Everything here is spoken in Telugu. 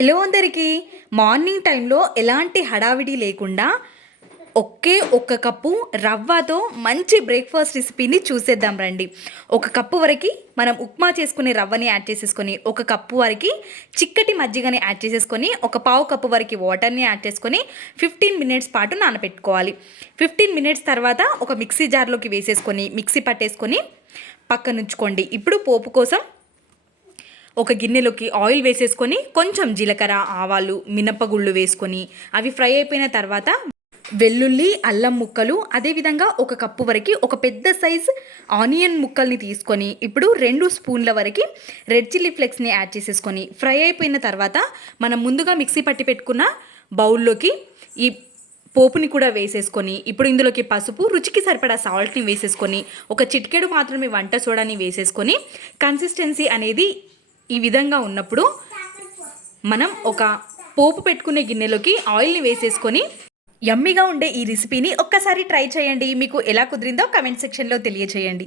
హలో అందరికీ. మార్నింగ్ టైంలో ఎలాంటి హడావిడి లేకుండా ఒక్క కప్పు రవ్వతో మంచి బ్రేక్ఫాస్ట్ రెసిపీని చూసేద్దాం రండి. ఒక కప్పు వరకు మనం ఉప్మా చేసుకునే రవ్వని యాడ్ చేసేసుకొని, ఒక కప్పు వరకు చిక్కటి మజ్జిగని యాడ్ చేసేసుకొని, ఒక పావు కప్పు వరకు వాటర్ని యాడ్ చేసుకొని 15 మినిట్స్ పాటు నానబెట్టుకోవాలి. 15 మినిట్స్ తర్వాత ఒక మిక్సీ జార్లోకి వేసేసుకొని మిక్సీ పట్టేసుకొని పక్కనుంచుకోండి. ఇప్పుడు పోపు కోసం ఒక గిన్నెలోకి ఆయిల్ వేసేసుకొని కొంచెం జీలకర్ర, ఆవాలు, మినపగుళ్ళు వేసుకొని అవి ఫ్రై అయిపోయిన తర్వాత వెల్లుల్లి, అల్లం ముక్కలు, అదేవిధంగా ఒక కప్పు వరకు ఒక పెద్ద సైజ్ ఆనియన్ ముక్కల్ని తీసుకొని ఇప్పుడు 2 స్పూన్ల వరకు రెడ్ చిల్లీ ఫ్లేక్స్ని యాడ్ చేసేసుకొని ఫ్రై అయిపోయిన తర్వాత మనం ముందుగా మిక్సీ పట్టి పెట్టుకున్న బౌల్లోకి ఈ పోపుని కూడా వేసేసుకొని ఇప్పుడు ఇందులోకి పసుపు, రుచికి సరిపడా సాల్ట్ని వేసేసుకొని ఒక చిటికెడు మాత్రమే వంట సోడాని వేసేసుకొని కన్సిస్టెన్సీ అనేది ఈ విధంగా ఉన్నప్పుడు మనం ఒక పోపు పెట్టుకునే గిన్నెలోకి ఆయిల్ని వేసేసుకొని యమ్మీగా ఉండే ఈ రెసిపీని ఒక్కసారి ట్రై చేయండి. మీకు ఎలా కుదిరిందో కమెంట్ సెక్షన్లో తెలియచేయండి.